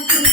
love.